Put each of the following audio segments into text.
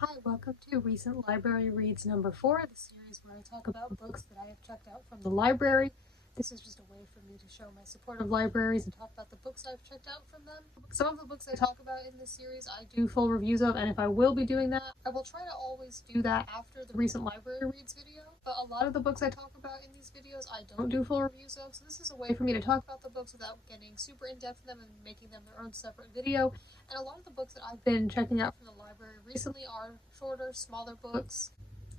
Hi, welcome to Recent Library Reads number 4, the series where I talk about books that I have checked out from the library. This is just a way for me to show my support of libraries and talk about the books I've checked out from them. Some of the books I talk about in this series I do full reviews of, and if I will be doing that, I will try to always do that after the Recent Library Reads video. But a lot of the books I talk about in these videos I don't do full reviews of, so this is a way for me to talk about the books without getting super in-depth in them and making them their own separate video. And a lot of the books that I've been checking out from the library recently are shorter, smaller books.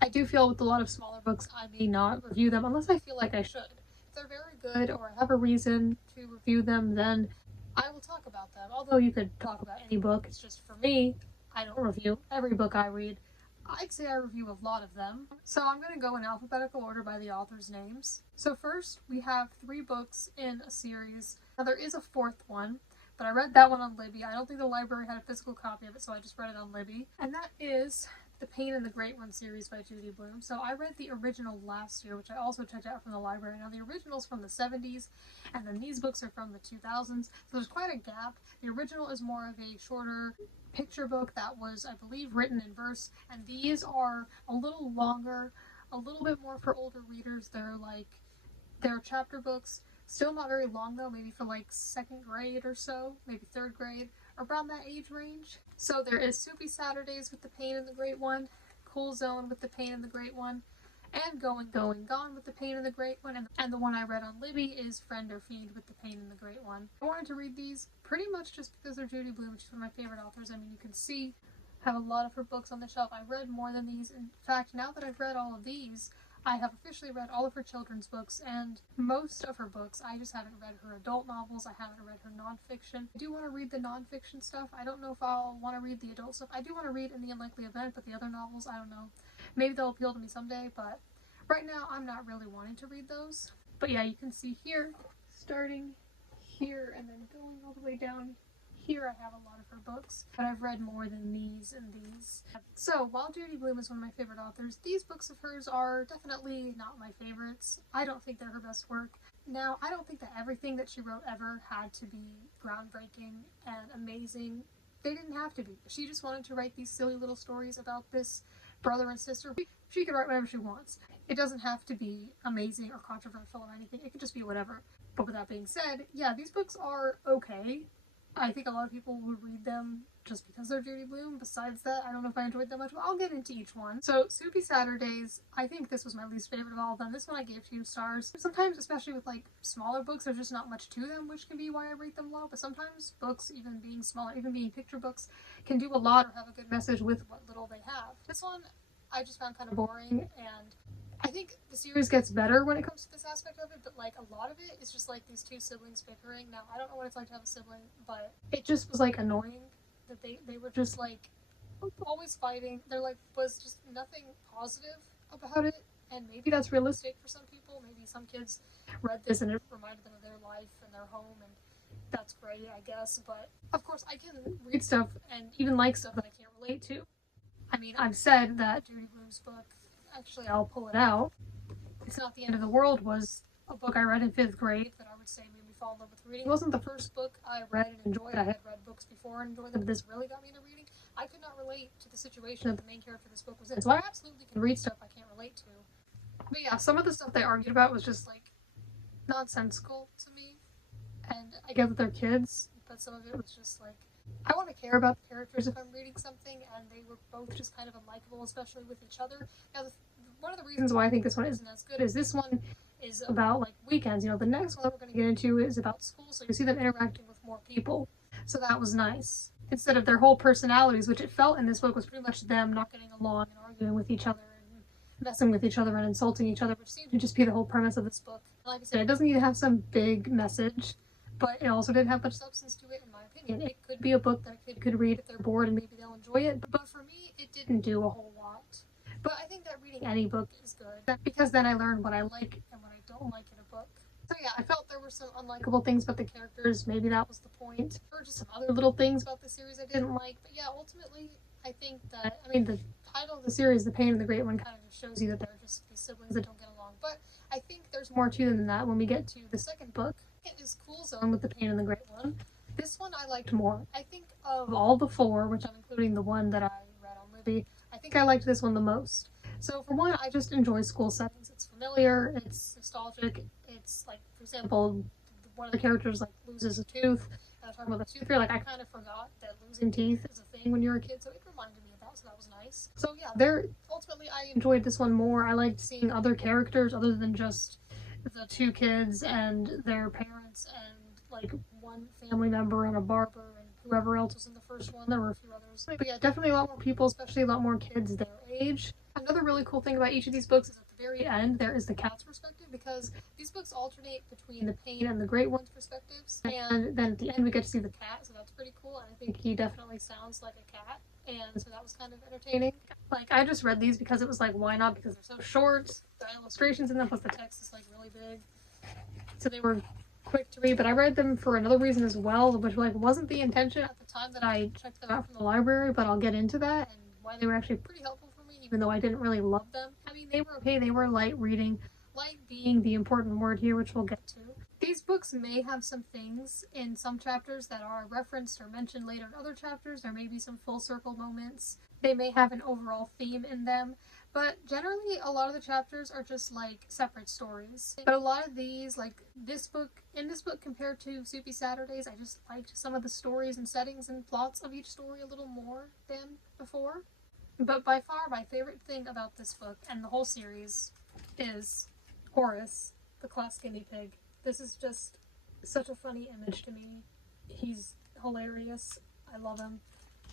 I do feel with a lot of smaller books I may not review them unless I feel like I should. If they're very good or I have a reason to review them, then I will talk about them. Although you could talk about any book, it's just for me, I don't review every book I read. I'd say I review a lot of them. So I'm going to go in alphabetical order by the author's names. So first, we have 3 books in a series. Now there is a 4th one, but I read that one on Libby. I don't think the library had a physical copy of it, so I just read it on Libby. And that is The Pain and the Great One series by Judy Blume. So I read the original last year, which I also checked out from the library. Now the original's from the 70s, and then these books are from the 2000s, so there's quite a gap. The original is more of a shorter picture book that was, I believe, written in verse, and these are a little longer, a little bit more for older readers. They're chapter books. Still not very long though, maybe for like 2nd grade or so, maybe 3rd grade, around that age range. So there is Soupy Saturdays with The Pain and the Great One, Cool Zone with The Pain and the Great One, and Going, Going, Gone with The Pain and the Great One, and the one I read on Libby is Friend or Fiend with The Pain and the Great One. I wanted to read these pretty much just because they're Judy Blume, she's one of my favorite authors. I mean, you can see I have a lot of her books on the shelf. I read more than these. In fact, now that I've read all of these, I have officially read all of her children's books and most of her books. I just haven't read her adult novels. I haven't read her nonfiction. I do want to read the nonfiction stuff. I don't know if I'll want to read the adult stuff. I do want to read In the Unlikely Event, but the other novels, I don't know. Maybe they'll appeal to me someday, but right now I'm not really wanting to read those. But yeah, you can see here, starting here and then going all the way down here, I have a lot of her books, but I've read more than these and these. So while Judy Blume is one of my favorite authors, these books of hers are definitely not my favorites. I don't think they're her best work. Now, I don't think that everything that she wrote ever had to be groundbreaking and amazing. They didn't have to be. She just wanted to write these silly little stories about this brother and sister. She can write whatever she wants. It doesn't have to be amazing or controversial or anything. It could just be whatever. But with that being said, yeah, these books are okay. I think a lot of people would read them just because they're Judy Blume. Besides that, I don't know if I enjoyed them much, but I'll get into each one. So, Soupy Saturdays, I think this was my least favorite of all of them. This one I gave 2 stars. Sometimes, especially with like smaller books, there's just not much to them, which can be why I rate them low. But sometimes books, even being smaller, even being picture books, can do a lot or have a good message with what little they have. This one I just found kind of boring, and I think the series gets better when it comes to this aspect of it, but like a lot of it is just like these 2 siblings bickering. Now, I don't know what it's like to have a sibling, but it just was like annoying that they were just like always fighting. There like was just nothing positive about it, and maybe that's realistic for some people. Maybe some kids read this and it reminded them of their life and their home, and that's great, I guess. But of course, I can read stuff and even like stuff that I can't relate to. I mean, I've said that Judy Blume's book, actually I'll pull it out, It's Not the End of the World, was a book I read in 5th grade that I would say made me fall in love with reading. It wasn't the first book I read and enjoyed. I had read books before and enjoyed them, but this really got me into reading. I could not relate to the situation that the main character of this book was in, so I absolutely can read stuff I can't relate to. But yeah, some of the stuff they argued about was just like nonsensical to me, and I get that they're kids, but some of it was just like, I want to care about the characters if I'm reading something, and they were both just kind of unlikable, especially with each other. Now, one of the reasons why I think this one isn't as good is this one is about like weekends. You know, the next one that we're going to get into is about school, so you see them interacting with more people. So that was nice. Instead of their whole personalities, which it felt in this book was pretty much them not getting along and arguing with each other and messing with each other and insulting each other, which seemed to just be the whole premise of this book. Like I said, it doesn't need to have some big message, but it also didn't have much substance to it, in my opinion. It could be a book that a kid could read if they're bored and maybe they'll enjoy it, but for me, it didn't do a whole lot. But I think that reading any book is good, because then I learn what I like and what I don't like in a book. So yeah, I felt there were some unlikable things about the characters. Maybe that was the point. There were just some other little things about the series I didn't like. But yeah, ultimately, I think that, I mean, the title of the series, The Pain and the Great One, kind of just shows you that they're just these siblings that don't get along. But I think there's more to them than that when we get to the second book. It is Cool Zone with The Pain and the Great One. This one I liked more. I think of all the 4, which I'm including the one that I read on Libby. I think I liked this one the most. So for one, I just enjoy school settings. It's familiar, it's nostalgic, it's like, for example, one of the characters like loses a tooth. And I'm talking about the tooth fairy, like I kind of forgot that losing teeth is a thing when you're a kid, so it reminded me of that, so that was nice. So yeah, ultimately I enjoyed this one more. I liked seeing other characters other than just the two kids and their parents and like one family member and a barber and whoever else was in the first one. There were a few others. But yeah, definitely a lot more people, especially a lot more kids their age. Another really cool thing about each of these books is at the very end there is the cat's perspective, because these books alternate between the Pain and the Great One's perspectives, and then at the end we get to see the cat, so that's pretty cool, and I think he definitely sounds like a cat, and so that was kind of entertaining. Like, I just read these because it was like, why not? Because they're so short, the illustrations in them, plus the text is like really big, so they were quick to read. But I read them for another reason as well, which like wasn't the intention at the time that I checked them out from the library, but I'll get into that and why they were actually pretty helpful for me, even though I didn't really love them. I mean, they were okay, they were light reading, light being the important word here, which we'll get to. These books may have some things in some chapters that are referenced or mentioned later in other chapters. There may be some full circle moments. They may have an overall theme in them. But generally, a lot of the chapters are just like separate stories. But a lot of these, like in this book compared to Soupy Saturdays, I just liked some of the stories and settings and plots of each story a little more than before. But by far, my favorite thing about this book and the whole series is Horace, the class guinea pig. This is just such a funny image to me. He's hilarious. I love him.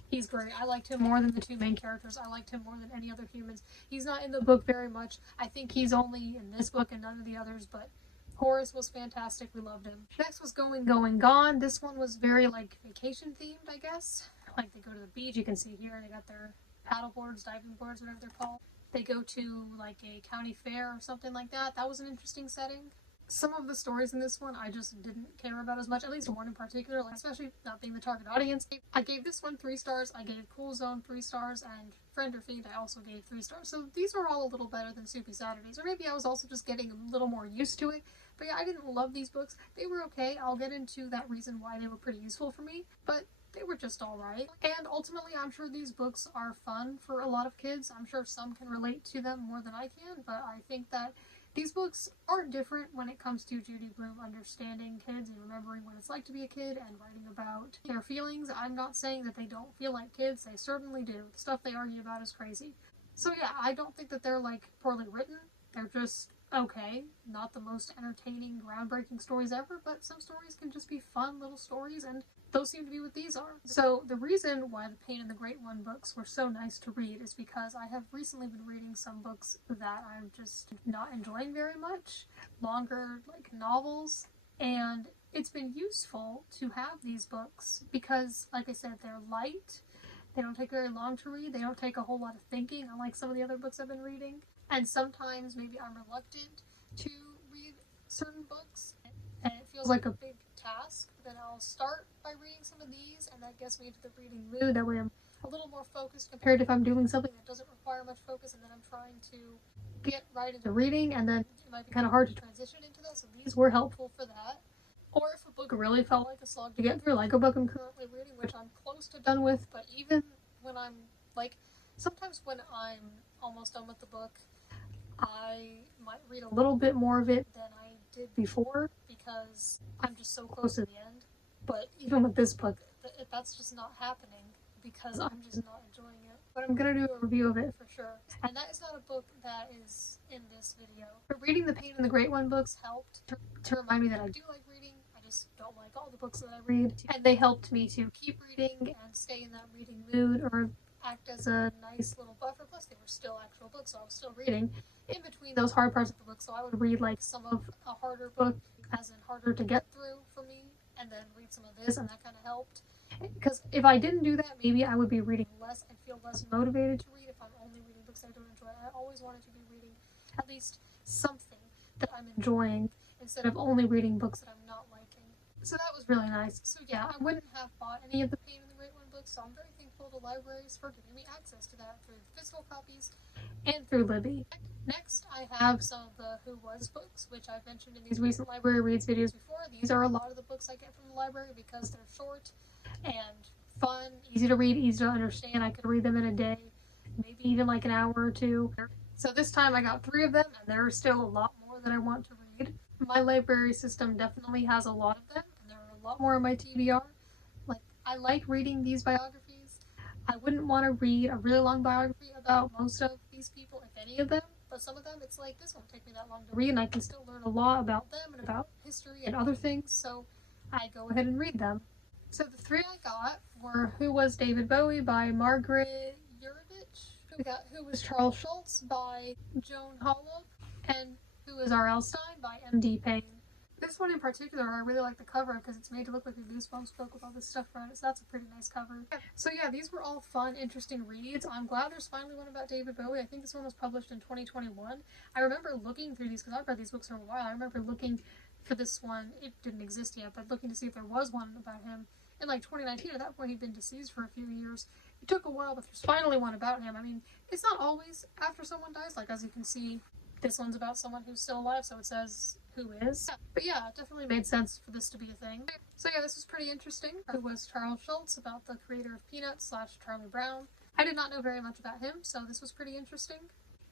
He's great. I liked him more than the two main characters. I liked him more than any other humans. He's not in the book very much. I think he's only in this book and none of the others, but Horace was fantastic. We loved him. Next was Going, Going, Gone. This one was very like vacation themed, I guess. Like they go to the beach, you can see here, they got their paddle boards, diving boards, whatever they're called. They go to like a county fair or something like that. That was an interesting setting. Some of the stories in this one I just didn't care about as much, at least one in particular, like especially not being the target audience. I gave this one 3 stars, I gave Cool Zone 3 stars, and Friend or Fiend I also gave 3 stars. So these are all a little better than Soupy Saturdays, or maybe I was also just getting a little more used to it. But yeah, I didn't love these books. They were okay. I'll get into that reason why they were pretty useful for me, but they were just alright. And ultimately, I'm sure these books are fun for a lot of kids. I'm sure some can relate to them more than I can, but I think that these books aren't different when it comes to Judy Blume understanding kids and remembering what it's like to be a kid and writing about their feelings. I'm not saying that they don't feel like kids. They certainly do. The stuff they argue about is crazy. So yeah, I don't think that they're like poorly written. They're just okay. Not the most entertaining, groundbreaking stories ever, but some stories can just be fun little stories, and those seem to be what these are. So the reason why the Pain and the Great One books were so nice to read is because I have recently been reading some books that I'm just not enjoying very much, longer like novels, and it's been useful to have these books because, like I said, they're light, they don't take very long to read, they don't take a whole lot of thinking, unlike some of the other books I've been reading, and sometimes maybe I'm reluctant to read certain books, and it feels like a big task. Then I'll start by reading some of these, and that gets me into the reading mood. That way I'm a little more focused compared to if I'm doing something that doesn't require much focus, and then I'm trying to get right into reading, and then it might be kind of hard to transition into that, so these were helpful for that. Or if a book really felt like a slog to get through, like a book I'm currently reading, which I'm close to done with, but even when I'm, like, sometimes when I'm almost done with the book, I might read a little bit more of it than I did before because I'm just so close to the end. But even with this book, that's just not happening because I'm just not enjoying it. But I'm gonna do a review of it for sure. And that is not a book that is in this video. But reading the Pain and the Great One books helped to remind me that I do like reading. I just don't like all the books that I read. And they helped me to keep reading and stay in that reading mood, or act as a nice little buffer. Plus they were still actual books, so I was still reading in between those hard parts of the book. So I would read like some of a harder book, as in harder to get through for me, and then read some of this, and that kind of helped. Because if I didn't do that, maybe I would be reading less and feel less motivated to read if I'm only reading books I don't enjoy. I always wanted to be reading at least something that I'm enjoying instead of only reading books that I'm not liking. So that was really nice. So yeah, I wouldn't have bought any of the Pain and the Great One books, so I'm very thankful to libraries for giving me access to that through physical copies and through Libby. Next, I have some of the Who Was books, which I've mentioned in these recent library reads videos before. These are a lot of the books I get from the library because they're short and fun, easy to read, easy to understand. I could read them in a day. maybe even like an hour or two. So this time I got 3 of them, and there are still a lot more that I want to read. My library system definitely has a lot of them, and there are a lot more in my TBR. Like, I like reading these biographies. I wouldn't want to read a really long biography about most of these people, if any of them, but some of them, it's like, this won't take me that long to read, and I can still learn a lot about them and about history and other things, so I go ahead and read them. So the 3 I got were Who Was David Bowie by Margaret Yurovich. We got Who Was Charles Schulz by Joan Holub, and Who Was R.L. Stine by M.D. Payne. This one in particular, I really like the cover because it's made to look like a Goosebumps book with all this stuff around it, so that's a pretty nice cover. So yeah, these were all fun, interesting reads. I'm glad there's finally one about David Bowie. I think this one was published in 2021. I remember looking through these, because I've read these books for a while. I remember looking for this one. It didn't exist yet, but looking to see if there was one about him in like 2019. At that point, he'd been deceased for a few years. It took a while, but there's finally one about him. I mean, it's not always after someone dies. Like, as you can see, this one's about someone who's still alive, so it says who is. But yeah, it definitely made sense for this to be a thing. So yeah, this was pretty interesting. Who Was Charles Schulz, about the creator of Peanuts / Charlie Brown. I did not know very much about him, so this was pretty interesting.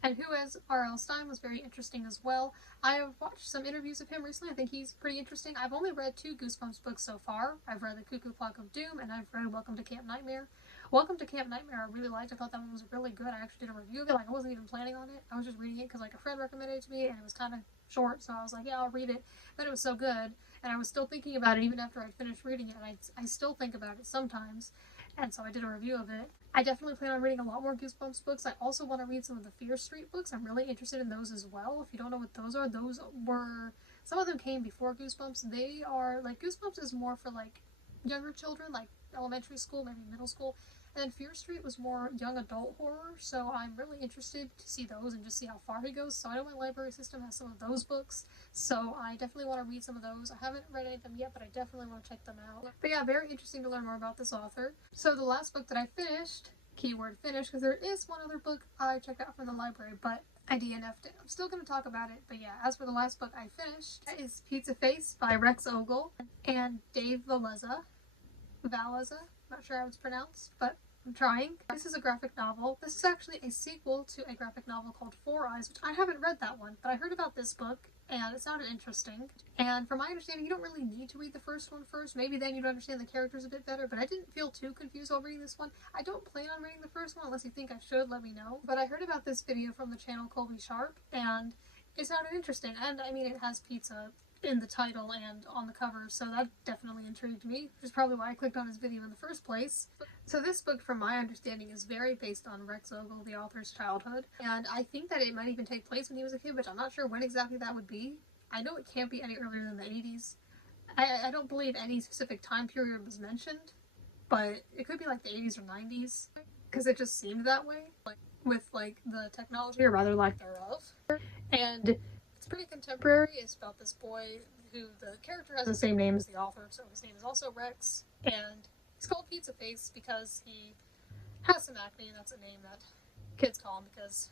And Who Is R.L. Stine was very interesting as well. I have watched some interviews of him recently. I think he's pretty interesting. I've only read 2 Goosebumps books so far. I've read The Cuckoo Clock of Doom, and I've read Welcome to Camp Nightmare. Welcome to Camp Nightmare I really liked. I thought that one was really good. I actually did a review of it. Like, I wasn't even planning on it. I was just reading it because like a friend recommended it to me, and it was kind of short, so I was like, yeah, I'll read it. But it was so good, and I was still thinking about it even after I'd finished reading it, and I still think about it sometimes. And so I did a review of it. I definitely plan on reading a lot more Goosebumps books. I also want to read some of the Fear Street books. I'm really interested in those as well. If you don't know what those are, those were, some of them came before Goosebumps. They are, like, Goosebumps is more for, like, younger children, like elementary school, maybe middle school. And then Fear Street was more young adult horror, so I'm really interested to see those and just see how far he goes. So I know my library system has some of those books, so I definitely want to read some of those. I haven't read any of them yet, but I definitely want to check them out. But yeah, very interesting to learn more about this author. So the last book that I finished, keyword finished, because there is one other book I checked out from the library, but I DNF'd it. I'm still going to talk about it, but yeah, as for the last book I finished, that is Pizza Face by Rex Ogle and Dave Valleza. Not sure how it's pronounced, but I'm trying. This is a graphic novel. This is actually a sequel to a graphic novel called Four Eyes, which I haven't read that one, but I heard about this book, and it sounded interesting. And from my understanding, you don't really need to read the first one first. Maybe then you'd understand the characters a bit better, but I didn't feel too confused while reading this one. I don't plan on reading the first one unless you think I should, let me know. But I heard about this video from the channel Colby Sharp, and it sounded interesting. And I mean, it has pizza in the title and on the cover, so that definitely intrigued me, which is probably why I clicked on his video in the first place. So this book, from my understanding, is very based on Rex Ogle, the author's childhood, and I think that it might even take place when he was a kid, but I'm not sure when exactly that would be. I know it can't be any earlier than the 80s. I don't believe any specific time period was mentioned, but it could be like the 80s or 90s, because it just seemed that way, like with like the technology, or rather lack thereof. And it's pretty contemporary. It's about this boy who, the character has the same name as the author, so his name is also Rex, and he's called Pizza Face because he has some acne, and that's a name that kids call him because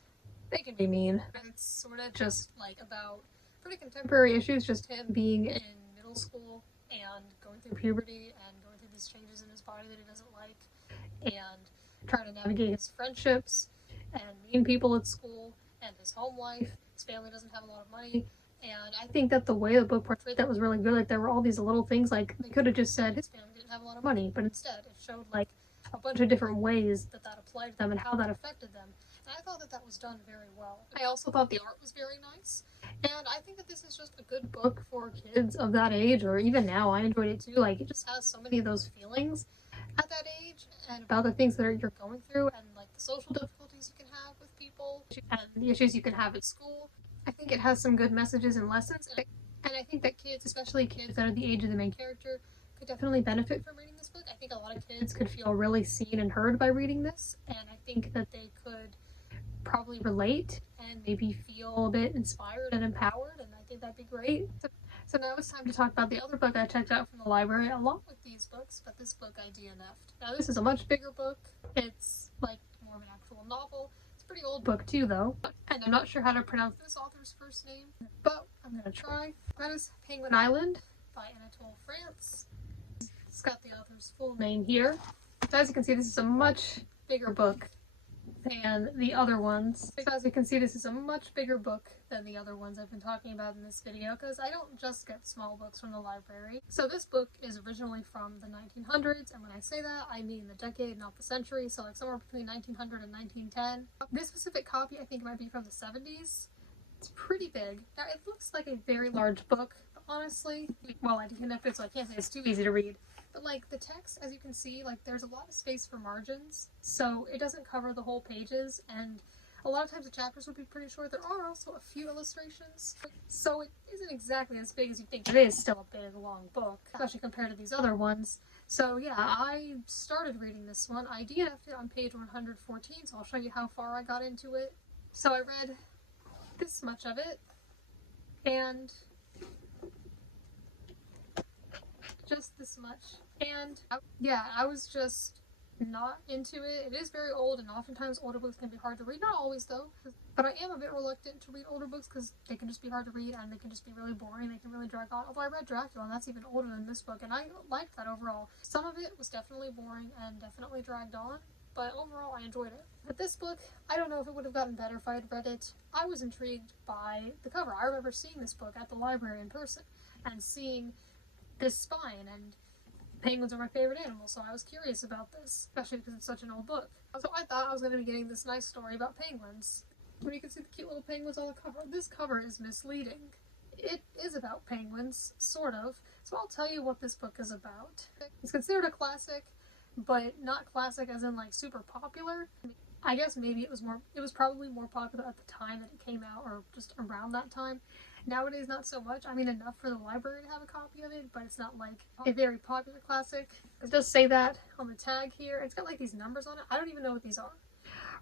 they can be mean. And it's sort of just like about pretty contemporary issues, just him being in middle school and going through puberty and going through these changes in his body that he doesn't like, and trying to navigate his friendships and meeting people at school and his home life. His family doesn't have a lot of money, and I think that the way the book portrayed that was really good. Like, there were all these little things, like they could have just said his family didn't have a lot of money, but instead it showed like a bunch of different ways that applied to them and how that affected them, and I thought that that was done very well. I also thought the art was very nice, and I think that this is just a good book for kids of that age, or even now. I enjoyed it too. Like, it just has so many of those feelings at that age, and about the things that you're going through, and like the social difficulties you can have with people, and the issues you can have at school. I think it has some good messages and lessons, and I think that kids, especially kids that are the age of the main character, could definitely benefit from reading this book. I think a lot of kids could feel really seen and heard by reading this, and I think that they could probably relate and maybe feel a bit inspired and empowered, and I think that'd be great. So now it's time to talk about the other book I checked out from the library along with these books, but this book I DNF'd. Now this is a much bigger book. It's like more of an actual novel. It's a pretty old book too, though, and I'm not sure how to pronounce this author's first name, but I'm gonna try. That is Penguin Island by Anatole France. It's got the author's full name here. So as you can see, this is a much bigger book than the other ones. So as you can see, this is a much bigger book than the other ones I've been talking about in this video, because I don't just get small books from the library. So this book is originally from the 1900s, and when I say that, I mean the decade, not the century, so like somewhere between 1900 and 1910. This specific copy, I think, might be from the 70s. It's pretty big. Now, it looks like a very large book, but honestly, well, I deconnected it, so I can't say it's too easy to read. But like the text, as you can see, like there's a lot of space for margins, so it doesn't cover the whole pages, and a lot of times the chapters would be pretty short. There are also a few illustrations, so it isn't exactly as big as you think. It is still a big, long book, especially compared to these other ones. So yeah, I started reading this one. I DNF'd it on page 114, so I'll show you how far I got into it. So I read this much of it, and just this much. And yeah, I was just not into it. It is very old, and oftentimes older books can be hard to read. Not always though, but I am a bit reluctant to read older books because they can just be hard to read and they can just be really boring. They can really drag on. Although I read Dracula, and that's even older than this book, and I liked that overall. Some of it was definitely boring and definitely dragged on, but overall I enjoyed it. But this book, I don't know if it would have gotten better if I had read it. I was intrigued by the cover. I remember seeing this book at the library in person and seeing this spine, and penguins are my favorite animal, so I was curious about this, especially because it's such an old book. So I thought I was going to be getting this nice story about penguins. Where you can see the cute little penguins on the cover. This cover is misleading. It is about penguins, sort of, so I'll tell you what this book is about. It's considered a classic, but not classic as in like super popular. I guess maybe it was probably more popular at the time that it came out, or just around that time. Nowadays, not so much. I mean, enough for the library to have a copy of it, but it's not like a very popular classic. It does say that on the tag here. It's got like these numbers on it. I don't even know what these are.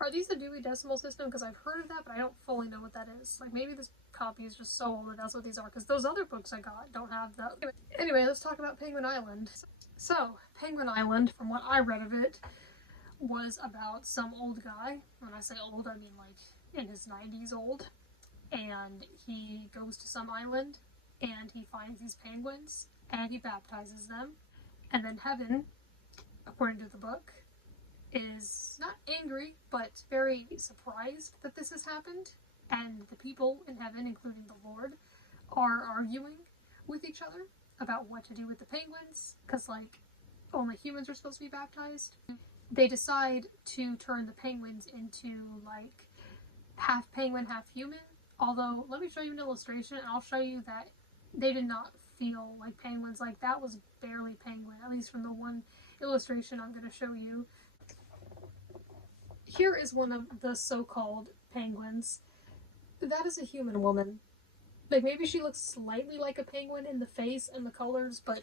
Are these the Dewey Decimal System? Because I've heard of that, but I don't fully know what that is. Like, maybe this copy is just so old that that's what these are, because those other books I got don't have that. Anyway, let's talk about Penguin Island. So, Penguin Island, from what I read of it, was about some old guy. When I say old, I mean like in his 90s old. And he goes to some island, and he finds these penguins, and he baptizes them. And then Heaven, according to the book, is not angry, but very surprised that this has happened. And the people in heaven, including the Lord, are arguing with each other about what to do with the penguins, because like only humans are supposed to be baptized. They decide to turn the penguins into like half penguin, half human. Although, let me show you an illustration, and I'll show you that they did not feel like penguins. Like, that was barely penguin, at least from the one illustration I'm going to show you. Here is one of the so-called penguins. That is a human woman. Like, maybe she looks slightly like a penguin in the face and the colors, but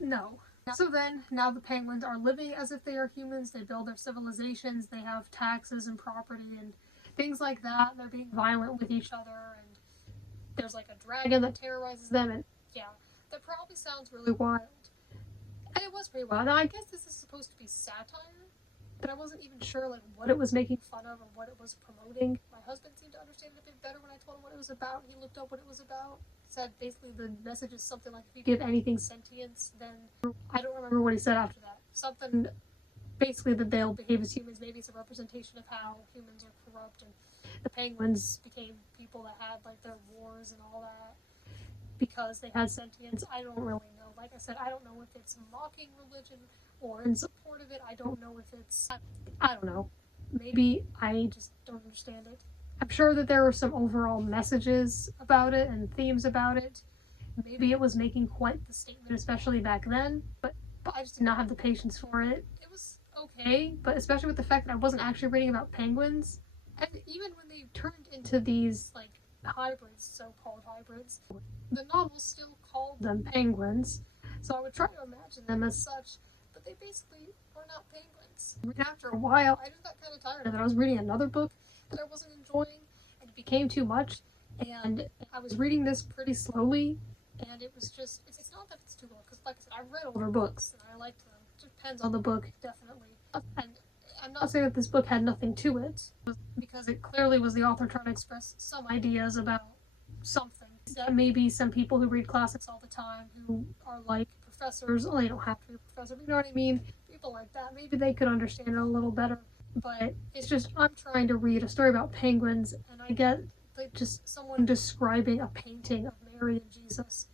no. So then, now the penguins are living as if they are humans. They build their civilizations, they have taxes and property and things like that. They're being violent with each other, and there's like a dragon that terrorizes them, and yeah, that probably sounds really wild. And it was pretty wild. Now, I guess this is supposed to be satire, but I wasn't even sure like what it was making fun of or what it was promoting. My husband seemed to understand it a bit better when I told him what it was about. He looked up what it was about. Said basically the message is something like, if you give anything sentience, then I don't remember what he said after that. Something basically that they'll behave as humans. Maybe it's a representation of how humans are corrupt, and the penguins became people that had like their wars and all that because they had sentience. I don't really know. Like I said, I don't know if it's mocking religion or in support of it. I don't know if it's, I don't know. Maybe I just don't understand it. I'm sure that there were some overall messages about it and themes about it. Maybe it was making quite the statement, especially back then, but I just did not have the patience for it. It was okay, but especially with the fact that I wasn't actually reading about penguins. And even when they turned into these, like, hybrids, so-called hybrids, the novel still called them penguins. So I would try to imagine them as such, but they basically were not penguins. After a while, I just got kind of tired of it. I was reading another book that I wasn't enjoying, and it became too much, and I was reading this pretty slowly, and it was just, it's not that it's too long, because like I said, I've read older books, and I liked them. It depends on the book, definitely. And I'm not saying that this book had nothing to it, because it clearly was the author trying to express some ideas about something. That maybe some people who read classics all the time, who are like professors, well, they don't have to be a professor, but you know what I mean? People like that, maybe they could understand it a little better. but it's just I'm trying to read a story about penguins, and I get like just someone describing a painting of Mary and Jesus.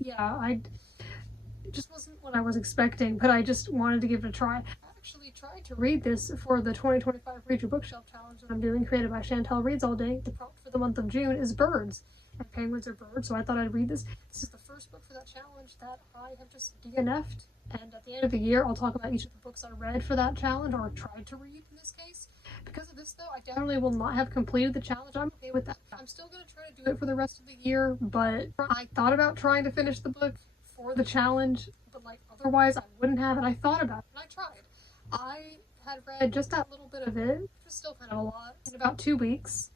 Yeah, it just wasn't what I was expecting, but I just wanted to give it a try. I actually tried to read this for the 2025 Read Your Bookshelf Challenge that I'm doing, created by Chantel Reads All Day. The prompt for the month of June is birds, and penguins are birds, so I thought I'd read this. This is the first book for that challenge that I have just DNF'd, and at the end of the year, I'll talk about each of the books I read for that challenge, or tried to read in this case. Because of this, though, I definitely will not have completed the challenge. I'm okay with that. I'm still going to try to do it for the rest of the year, but I thought about trying to finish the book for the challenge, but like otherwise I wouldn't have, and I thought about it, and I tried. I had read just that little bit of it, which was still kind of a lot, in about 2 weeks,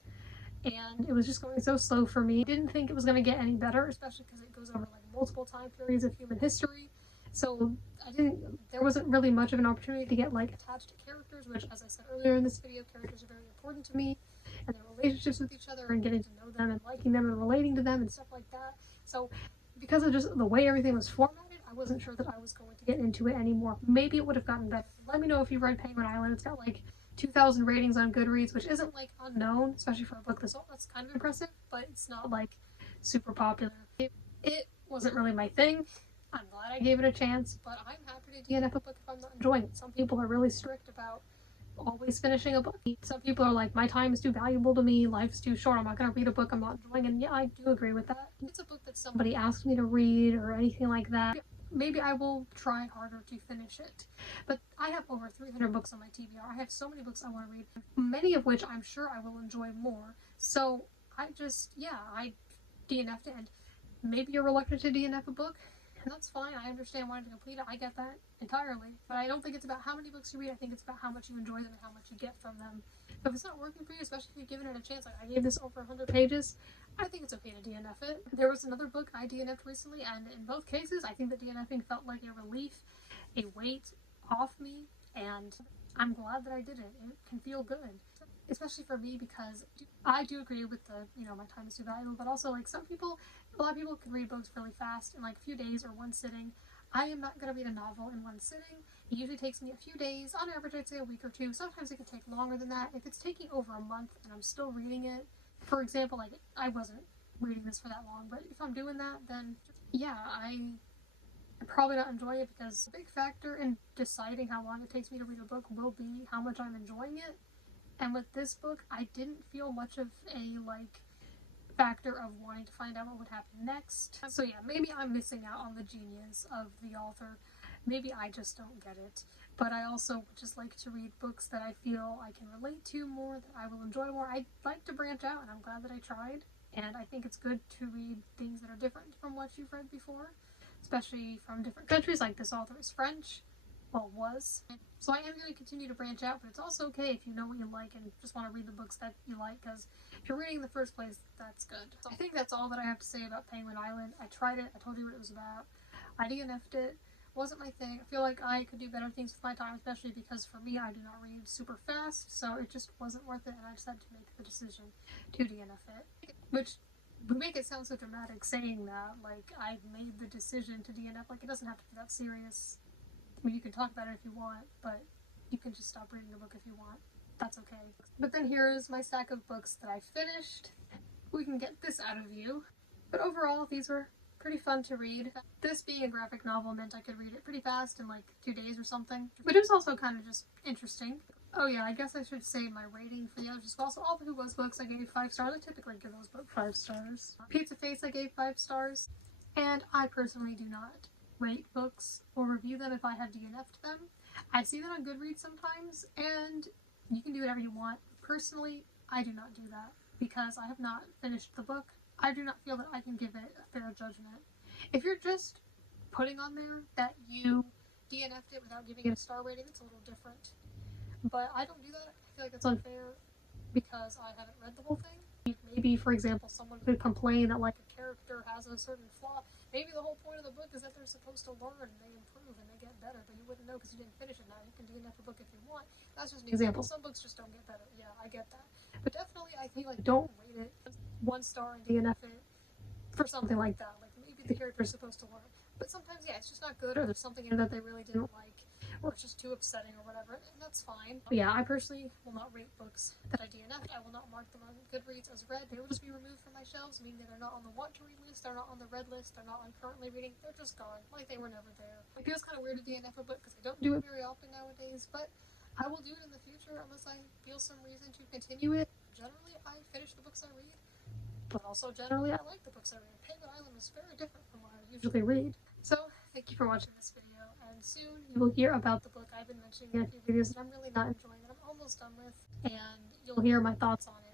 and it was just going so slow for me. I didn't think it was going to get any better, especially because it goes over like multiple time periods of human history. So there wasn't really much of an opportunity to get like attached to characters, which, as I said earlier in this video, characters are very important to me, and their relationships with each other and getting to know them and liking them and relating to them and stuff like that. So because of just the way everything was formatted, I wasn't sure that I was going to get into it anymore. Maybe it would have gotten better. Let me know if you've read Penguin Island. It's got like 2,000 ratings on Goodreads, which isn't like unknown, especially for a book this old. That's kind of impressive, but it's not like super popular. It wasn't really my thing. I'm glad I gave it a chance, but I'm happy to DNF a book if I'm not enjoying it. Some people are really strict about always finishing a book. Some people are like, my time is too valuable to me, life's too short, I'm not going to read a book I'm not enjoying, and yeah, I do agree with that. If it's a book that somebody asked me to read or anything like that, maybe I will try harder to finish it. But I have over 300 books on my TBR. I have so many books I want to read, many of which I'm sure I will enjoy more. So I DNF'd it, and maybe you're reluctant to DNF a book, and that's fine. I understand wanting to complete it. I get that entirely. But I don't think it's about how many books you read. I think it's about how much you enjoy them and how much you get from them. But if it's not working for you, especially if you've given it a chance, like I gave this over 100 pages, I think it's okay to DNF it. There was another book I DNF'd recently, and in both cases, I think that DNFing felt like a relief, a weight off me, and I'm glad that I did it. It can feel good. Especially for me, because I do agree with my time is too valuable, but also like a lot of people can read books really fast in like a few days or one sitting. I am not going to read a novel in one sitting. It usually takes me a few days, on average I'd say a week or two. Sometimes it can take longer than that. If it's taking over a month and I'm still reading it, for example, like I wasn't reading this for that long, but if I'm doing that, then yeah, I'm probably not enjoying it, because a big factor in deciding how long it takes me to read a book will be how much I'm enjoying it. And with this book, I didn't feel much of a factor of wanting to find out what would happen next. So yeah, maybe I'm missing out on the genius of the author. Maybe I just don't get it. But I also just like to read books that I feel I can relate to more, that I will enjoy more. I like to branch out, and I'm glad that I tried. And I think it's good to read things that are different from what you've read before, especially from different countries. Like this author is French. Well, was. So I am going to continue to branch out, but it's also okay if you know what you like and just want to read the books that you like, because if you're reading in the first place, that's good. So I think that's all that I have to say about Penguin Island. I tried it. I told you what it was about. I DNF'd it. Wasn't my thing. I feel like I could do better things with my time, especially because for me, I do not read super fast, so it just wasn't worth it, and I just had to make the decision to DNF it. Which would make it sound so dramatic saying that, like I made the decision to DNF. Like, it doesn't have to be that serious. I mean, you can talk about it if you want, but you can just stop reading the book if you want. That's okay. But then here's my stack of books that I finished. We can get this out of view. But overall, these were pretty fun to read. This being a graphic novel meant I could read it pretty fast in like 2 days or something. But it was also kind of just interesting. Oh yeah, I guess I should say my rating for the others as well. So all the Who Was books I gave 5 stars. I typically give those books 5 stars. Pizza Face I gave 5 stars. And I personally do not rate books or review them if I have DNF'd them. I see that on Goodreads sometimes, and you can do whatever you want. Personally, I do not do that because I have not finished the book. I do not feel that I can give it a fair judgment. If you're just putting on there that you DNF'd it without giving it a star rating, it's a little different. But I don't do that. I feel like it's unfair because I haven't read the whole thing. Maybe, for example, someone could complain that like a character has a certain flaw. Maybe the whole point of the book is that they're supposed to learn and they improve and they get better, but you wouldn't know because you didn't finish it. Now you can DNF a book if you want. That's just an example. Some books just don't get better. Yeah, I get that. But definitely, I think like don't rate it 1 star and DNF it for something like that. Like maybe the character's supposed to learn, but sometimes yeah, it's just not good, or there's something in it that they really didn't like. or it's just too upsetting or whatever, and that's fine. But yeah, I personally will not rate books that I DNF'd. I will not mark them on Goodreads as read. They will just be removed from my shelves, meaning that they're not on the want to read list, they're not on the read list, they're not on currently reading, they're just gone, like they were never there. It feels kind of weird to DNF a book because I don't do it very often nowadays, but I will do it in the future unless I feel some reason to continue it. Generally, I finish the books I read, but also generally I like the books I read. Penguin Island was very different from what I usually read. So, thank you for watching this video, and soon you will hear about the book I've been mentioning in a few videos that I'm really not enjoying, that I'm almost done with, and you'll hear my thoughts on it.